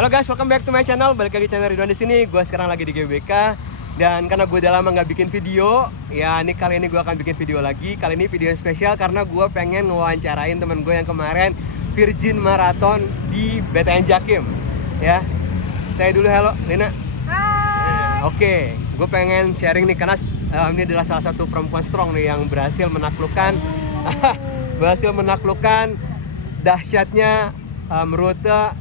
Halo guys, welcome back to my channel. Balik lagi channel Ridwan di sini. Gue sekarang lagi di GBK dan karena gue udah lama nggak bikin video, ya ini kali ini gue akan bikin video lagi. Kali ini video yang spesial karena gue pengen ngewawancarain temen gue yang kemarin Virgin Marathon di BTN Jakim. Ya, saya dulu halo, Lina. Hai. Oke, gue pengen sharing nih karena ini adalah salah satu perempuan strong nih yang berhasil menaklukkan dahsyatnya rute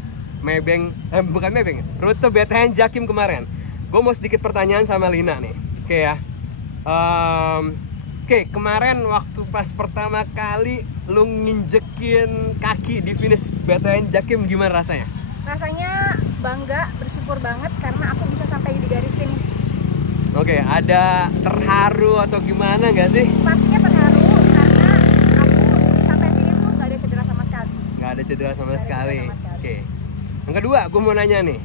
rute BTN Jakim kemarin. Gue mau sedikit pertanyaan sama Lina nih. Oke ya. Oke, kemarin waktu pas pertama kali lu nginjekin kaki di finish BTN Jakim gimana rasanya? Rasanya bangga, bersyukur banget karena aku bisa sampai di garis finish. Oke, ada terharu atau gimana nggak sih? Pastinya terharu karena aku sampai finish tuh nggak ada cedera sama sekali. Nggak ada cedera sama sekali. Oke. Oke. Yang kedua, gue mau nanya nih,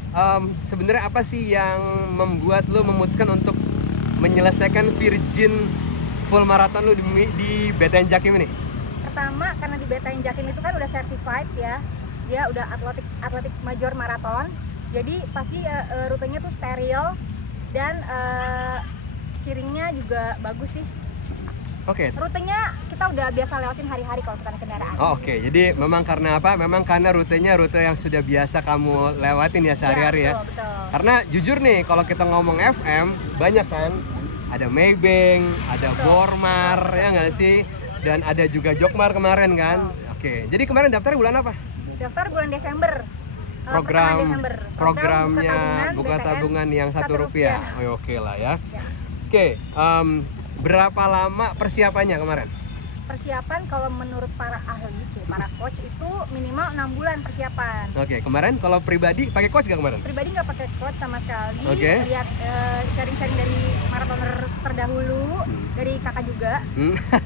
sebenarnya apa sih yang membuat lo memutuskan untuk menyelesaikan Virgin full marathon lo di BTN Jakim ini? Pertama, karena di BTN Jakim itu kan udah certified ya, dia udah atletik major marathon, jadi pasti rutenya tuh steril dan ciringnya juga bagus sih. Oke. Rutenya kita udah biasa lewatin hari-hari kalau kita naik kendaraan. Oh, oke. Jadi memang karena apa? Memang karena rutenya rute yang sudah biasa kamu lewatin ya sehari-hari ya. Betul. Karena jujur nih, kalau kita ngomong FM banyak kan, ada Maybank, ada Bormar, ya nggak sih? Dan ada juga Jokmar kemarin kan. Oke. Jadi kemarin daftarnya bulan apa? Daftar bulan Desember. Programnya buka tabungan yang Rp1. Oh, oke lah ya. Oke. Berapa lama persiapannya kemarin? Persiapan kalau menurut para ahli, para coach itu minimal 6 bulan persiapan. Oke, kemarin kalau pribadi pakai coach gak kemarin? Pribadi nggak pakai coach sama sekali. Oke. Lihat sharing-sharing dari marathoner terdahulu, dari kakak juga,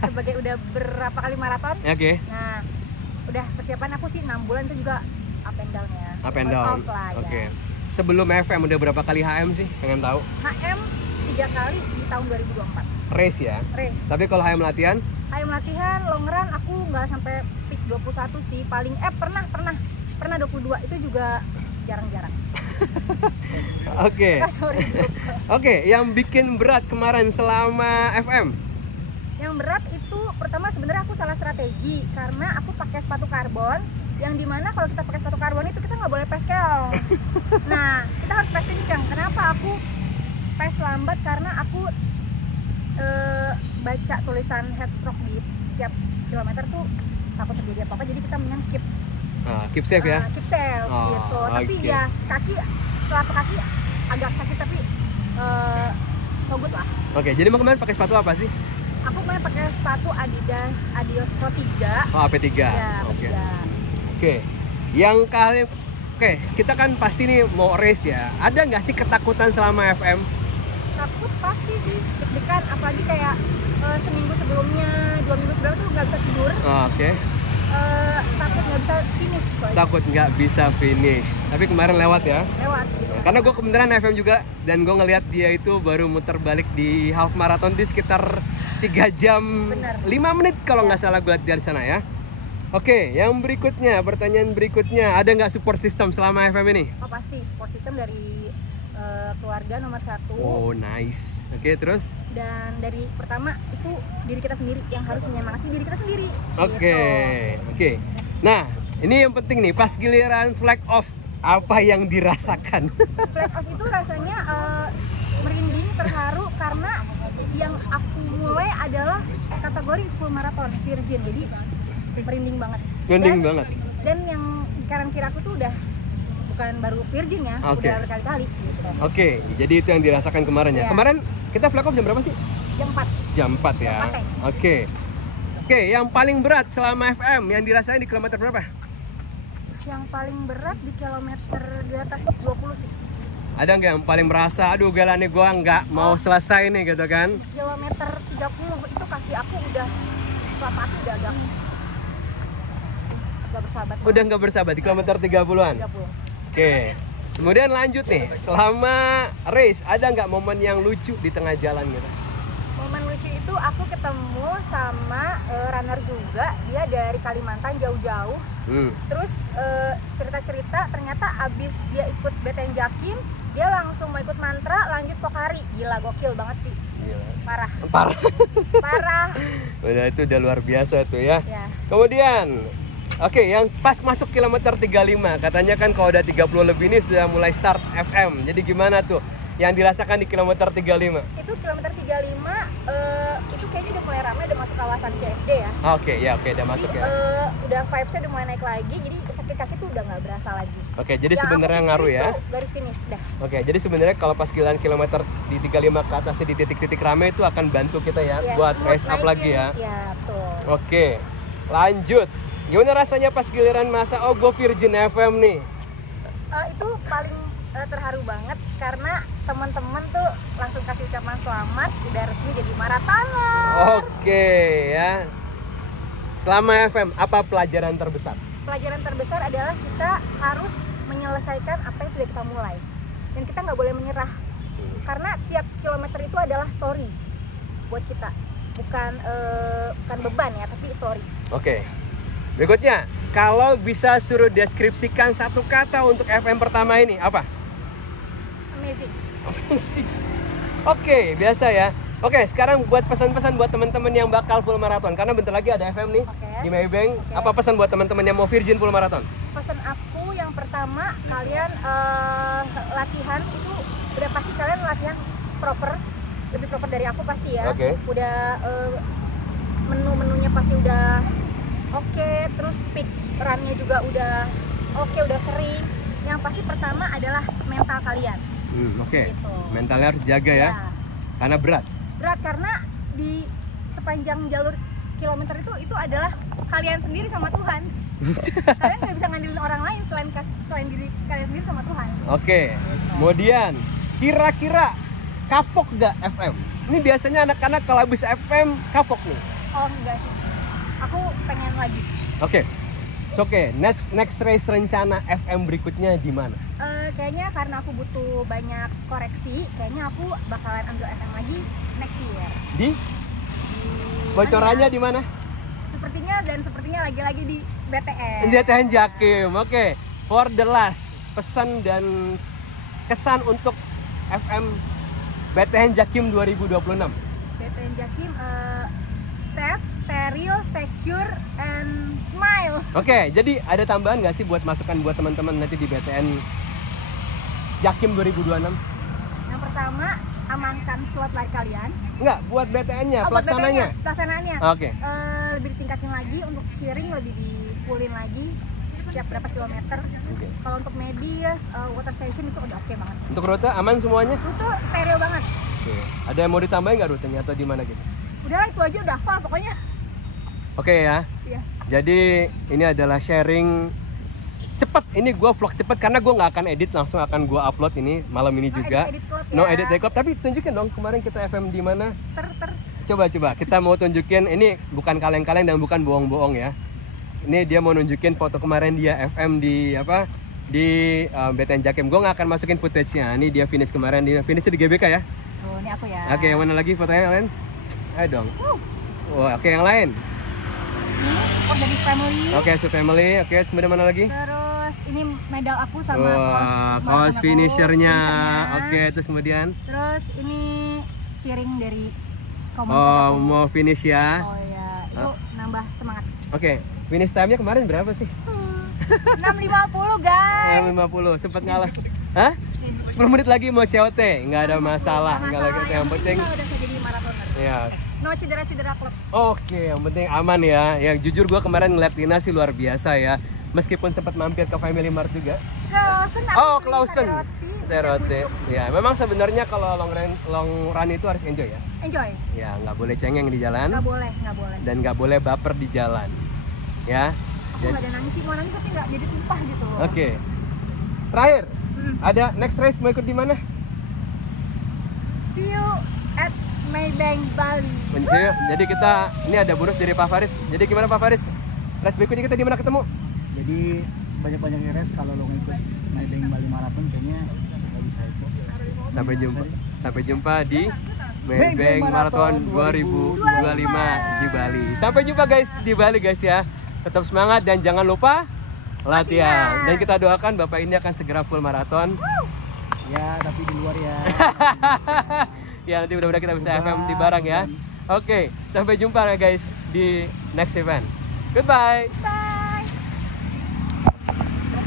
sebagai udah berapa kali maraton. Oke. Nah, udah persiapan aku sih 6 bulan itu juga up and down ya. Up and down. Oke. Sebelum FM udah berapa kali HM sih? Pengen tahu. HM 3 kali di tahun 2024. Race ya? Race. Tapi kalau HM latihan? HM latihan long run aku nggak sampai peak 21 sih, paling pernah 22, itu juga jarang-jarang. Oke. Oke, yang bikin berat kemarin selama FM? Yang berat itu pertama sebenarnya aku salah strategi karena aku pakai sepatu karbon, yang dimana kalau kita pakai sepatu karbon itu kita nggak boleh peskel. Nah, kita harus pes kencang. Kenapa aku pes lambat? Karena aku baca tulisan headstroke di tiap kilometer tuh takut terjadi apa-apa, jadi kita mendingan keep safe ya? Keep safe gitu. Tapi ya telapak kaki agak sakit tapi so good lah. Oke, jadi mau kemarin pakai sepatu apa sih? Aku kemarin pakai sepatu Adios Pro 3. Oh, AP3. Ya, Oke. AP3. Oke. Kita kan pasti nih mau race ya. Ada nggak sih ketakutan selama FM? Takut pasti sih, deg-degan, apalagi kayak seminggu sebelumnya, 2 minggu sebelumnya tuh nggak bisa tidur. Oke. Takut nggak bisa finish. Takut nggak bisa finish. Tapi kemarin lewat ya? Lewat gitu. Karena gue kebenaran FM juga dan gue ngelihat dia itu baru muter balik di half marathon di sekitar 3 jam 5 menit kalau nggak salah gue lihat dari sana ya. Oke, yang berikutnya, pertanyaan berikutnya, ada nggak support system selama FM ini? Oh pasti, support system dari keluarga nomor 1. Oh nice. Oke, terus? Dan dari pertama itu diri kita sendiri yang harus menyemangati diri kita sendiri. Oke. Nah, ini yang penting nih, pas giliran flag off, apa yang dirasakan? Flag off itu rasanya merinding, terharu karena yang aku mulai adalah kategori full marathon Virgin, jadi merinding banget. Dan yang di kanan kiri aku tuh udah bukan baru Virgin ya, udah berkali-kali gitu. Oke, jadi itu yang dirasakan kemarin ya. Kemarin kita flag off jam berapa sih? Jam 4 ya. Jam 4. Oke, yang paling berat selama FM yang dirasain di kilometer berapa? Yang paling berat di kilometer di atas 20 sih. Ada nggak yang paling merasa, aduh galane gua nggak mau selesai nih gitu kan? Kilometer 30 itu kaki aku udah telapak kaki udah agak bersahabat. Udah nggak bersahabat di kilometer 30-an? 30. Oke, kemudian lanjut nih, selama race ada nggak momen yang lucu di tengah jalan gitu? Momen lucu itu aku ketemu sama runner juga, dia dari Kalimantan jauh-jauh Terus cerita-cerita ternyata abis dia ikut BTN Jakim, dia langsung mau ikut mantra, lanjut Pokari. Gila, gokil banget sih. Gila. Parah. Parah. Udah itu udah luar biasa tuh ya. Ya. Kemudian oke, yang pas masuk kilometer 35, katanya kan kalau udah 30 lebih ini sudah mulai start FM. Jadi gimana tuh yang dirasakan di kilometer 35? Itu kilometer 35 itu kayaknya udah mulai ramai, udah masuk kawasan CFD ya. Oke, udah masuk ya. Udah vibes-nya udah mulai naik lagi, jadi sakit kaki tuh udah nggak berasa lagi. Oke, jadi Yang sebenarnya aku ngaruh pikir ya. itu garis finish dah. Oke, jadi sebenarnya kalau pas kilometer di 35 ke atasnya di titik-titik ramai itu akan bantu kita ya Yes, buat mood race up naikin. lagi ya. Ya, betul. Oke, lanjut. Gimana rasanya pas giliran masa gue Virgin FM nih? Itu paling terharu banget karena teman-teman tuh langsung kasih ucapan selamat, udah resmi jadi maratoner. Oke ya. Selama FM, apa pelajaran terbesar? Pelajaran terbesar adalah kita harus menyelesaikan apa yang sudah kita mulai, dan kita nggak boleh menyerah karena tiap kilometer itu adalah story buat kita, bukan beban ya, tapi story. Oke. Berikutnya, kalau bisa suruh deskripsikan satu kata untuk FM pertama ini, apa? Amazing. Amazing. Oke, biasa ya. Oke, sekarang buat pesan-pesan buat teman-teman yang bakal full marathon, karena bentar lagi ada FM nih di Maybank. Apa pesan buat teman-teman yang mau Virgin full marathon? Pesan aku yang pertama, kalian latihan itu udah pasti kalian latihan proper, lebih proper dari aku pasti ya. Oke. Udah menu-menunya pasti udah oke, terus speed run-nya juga udah oke, udah sering. Yang pasti pertama adalah mental kalian. Oke. Gitu. Mentalnya harus jaga ya. Karena berat. Berat karena di sepanjang jalur kilometer itu adalah kalian sendiri sama Tuhan. Kalian nggak bisa ngandelin orang lain selain diri kalian sendiri sama Tuhan. Oke. Kemudian kira-kira kapok gak FM? Ini biasanya anak-anak kalau habis FM kapok nih. Oh enggak sih. Aku pengen lagi. Oke. Oke, next race rencana FM berikutnya di mana? Kayaknya karena aku butuh banyak koreksi, kayaknya aku bakalan ambil FM lagi next year. Di bocorannya di mana? Sepertinya lagi-lagi di BTN. BTN Jakim. Oke. For the last, pesan dan kesan untuk FM BTN Jakim 2026. BTN Jakim safe, steril, secure, and smile. Oke, jadi ada tambahan nggak sih buat masukan buat teman-teman nanti di BTN Jakim 2026? Yang pertama, amankan slot lari kalian. Enggak, buat BTN-nya, pelaksananya. Pelaksanaannya. Oke. Lebih ditingkatin lagi, untuk cheering lebih di fullin lagi setiap berapa kilometer. Oke. Kalau untuk medias, water station itu udah oke banget. Untuk rute aman semuanya? Rute steril banget. Oke. Ada yang mau ditambahin nggak rutenya atau di mana gitu? Udahlah, itu aja udah hafal pokoknya. Oke ya. Iya. Jadi ini adalah sharing cepet. Ini gue vlog cepet karena gue nggak akan edit, langsung akan gue upload ini malam ini juga. Edit club ya. No edit club, tapi tunjukin dong kemarin kita FM di mana? Ter. Coba kita mau tunjukin, ini bukan kaleng-kaleng dan bukan bohong-bohong ya. Ini dia mau nunjukin foto kemarin dia FM di apa? Di BTN Jakim. Gue nggak akan masukin footage-nya. Ini dia finish kemarin, dia finishnya di GBK ya. Tuh, ini aku ya. Oke, yang mana lagi fotonya yang lain? Ayo dong. Wah, oke, yang lain. Ini support dari family. Oke, so family. Oke, kemudian mana lagi? Terus ini medal aku sama kaos finishernya. finishernya. Oke, terus kemudian. Terus ini cheering dari komunitas aku. Mau finish ya. Oh ya, itu nambah semangat. Oke, finish time-nya kemarin berapa sih? 6.50 guys. 50, sempat ngalah. Hah? 10 menit lagi mau COT, nggak ada masalah. Nggak lagi, yang penting. Kita udah jadi maratoner. Ya. No cedera klub. Oke, yang penting aman ya. Yang jujur gue kemarin ngeliat Lina sih luar biasa ya. Meskipun sempat mampir ke Family Mart juga. Ke Lawson aku ke Lawson. Roti. Ya, memang sebenarnya kalau long run itu harus enjoy ya. Enjoy. Ya, nggak boleh cengeng di jalan. Nggak boleh. Dan nggak boleh baper di jalan. Ya. Aku nggak ada nangis sih, mau nangis tapi nggak jadi tumpah gitu. Oke. Terakhir, ada next race mau ikut di mana? See you at Maybank Bali. Jadi kita ini ada bonus dari Pak Faris. Jadi gimana Pak Faris? Race berikutnya kita di mana ketemu? Jadi sebanyak-banyaknya race kalau lo ngikut Maybank Bali Marathon kayaknya nggak bisa ikut. Sampai jumpa di Maybank Marathon 2025 di Bali. Sampai jumpa guys di Bali guys ya. Tetap semangat dan jangan lupa latihan. Dan kita doakan Bapak ini akan segera full maraton. Ya, tapi di luar ya. Ya nanti mudah-mudahan kita bisa FM di bareng ya. Oke, sampai jumpa ya guys di next event. Goodbye. Bye.